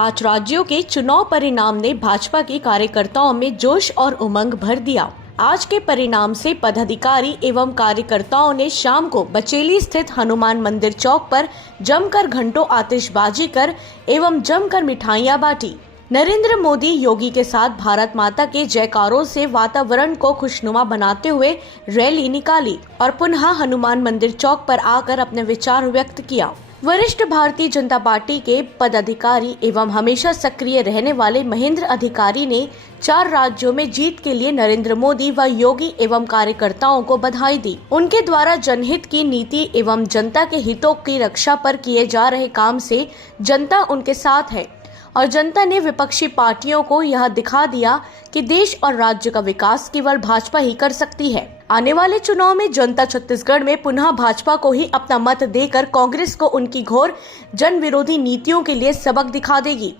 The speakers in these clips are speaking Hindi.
5 राज्यों के चुनाव परिणाम ने भाजपा के कार्यकर्ताओं में जोश और उमंग भर दिया। आज के परिणाम से पदाधिकारी एवं कार्यकर्ताओं ने शाम को बचेली स्थित हनुमान मंदिर चौक पर जमकर घंटों आतिशबाजी कर एवं जमकर मिठाइयां बांटी। नरेंद्र मोदी योगी के साथ भारत माता के जयकारों से वातावरण को खुशनुमा बनाते हुए रैली निकाली और पुनः हनुमान मंदिर चौक पर आकर अपने विचार व्यक्त किया। वरिष्ठ भारतीय जनता पार्टी के पदाधिकारी एवं हमेशा सक्रिय रहने वाले महेंद्र अधिकारी ने 4 राज्यों में जीत के लिए नरेंद्र मोदी व योगी एवं कार्यकर्ताओं को बधाई दी। उनके द्वारा जनहित की नीति एवं जनता के हितों की रक्षा पर किए जा रहे काम से जनता उनके साथ है और जनता ने विपक्षी पार्टियों को यह दिखा दिया कि देश और राज्य का विकास केवल भाजपा ही कर सकती है। आने वाले चुनाव में जनता छत्तीसगढ़ में पुनः भाजपा को ही अपना मत देकर कांग्रेस को उनकी घोर जन विरोधी नीतियों के लिए सबक दिखा देगी।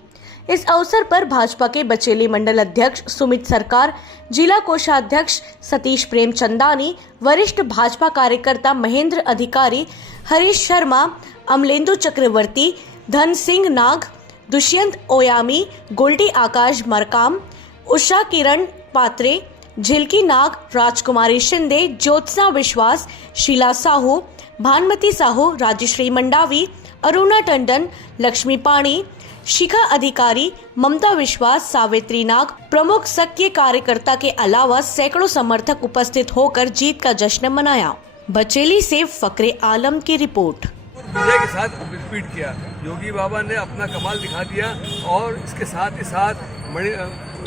इस अवसर पर भाजपा के बचेली मंडल अध्यक्ष सुमित सरकार, जिला कोषाध्यक्ष सतीश प्रेमचंदानी, वरिष्ठ भाजपा कार्यकर्ता महेंद्र अधिकारी, हरीश शर्मा, अमलेंदु चक्रवर्ती, धन सिंह नाग, दुष्यंत ओयामी, गोल्डी आकाश मरकाम, उषा किरण पात्रे, झिलकी नाग, राजकुमारी शिंदे, ज्योत्सना विश्वास, शीला साहू, भानुमति साहू, राजश्री मंडावी, अरुणा टंडन, लक्ष्मी पाणी, शिखा अधिकारी, ममता विश्वास, सावित्री नाग प्रमुख सक्रिय कार्यकर्ता के अलावा सैकड़ों समर्थक उपस्थित होकर जीत का जश्न मनाया। बचेली से फकरे आलम की रिपोर्ट। विजय के साथ रिपीट किया। योगी बाबा ने अपना कमाल दिखा दिया और इसके साथ ही साथ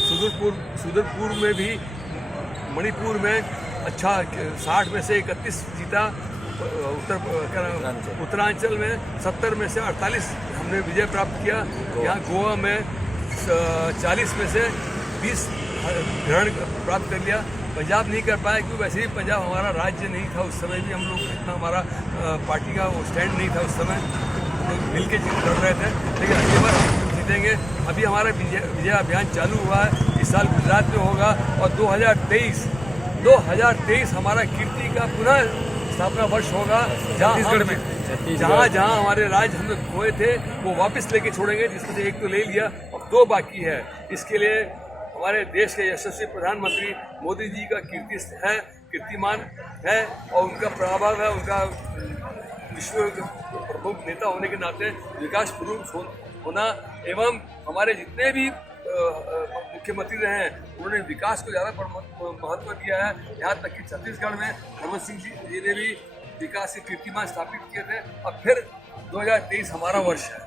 सुदूरपुर में भी, मणिपुर में अच्छा 60 में से 31 जीता, उत्तरांचल में 70 में से 48 हमने विजय प्राप्त किया। यहाँ गोवा में 40 में से 20 ग्रहण प्राप्त कर लिया। पंजाब नहीं कर पाया क्योंकि वैसे ही पंजाब हमारा राज्य नहीं था उस समय भी, हम लोग इतना हमारा पार्टी का वो स्टैंड नहीं था उस समय, मिल के लड़ रहे थे। लेकिन अगली बार हम जीतेंगे। अभी हमारा विजय अभियान चालू हुआ है, इस साल गुजरात में होगा और 2023 हमारा कीर्ति का पुनः स्थापना वर्ष होगा, छत्तीसगढ़ में जहाँ हमारे राज्य हमने खोए थे वो वापस लेके छोड़ेंगे, जिसमें से एक तो ले लिया और 2 बाकी है। इसके लिए हमारे देश के यशस्वी प्रधानमंत्री मोदी जी का कीर्तिमान है और उनका प्रभाव है, उनका विश्व प्रमुख नेता होने के नाते विकास प्रमुख होना एवं हमारे जितने भी मुख्यमंत्री रहे हैं उन्होंने विकास को ज़्यादा महत्व दिया है। यहाँ तक कि छत्तीसगढ़ में रमन सिंह जी ने भी विकास के कीर्तिमान स्थापित किए थे और फिर 2023 हमारा वर्ष है।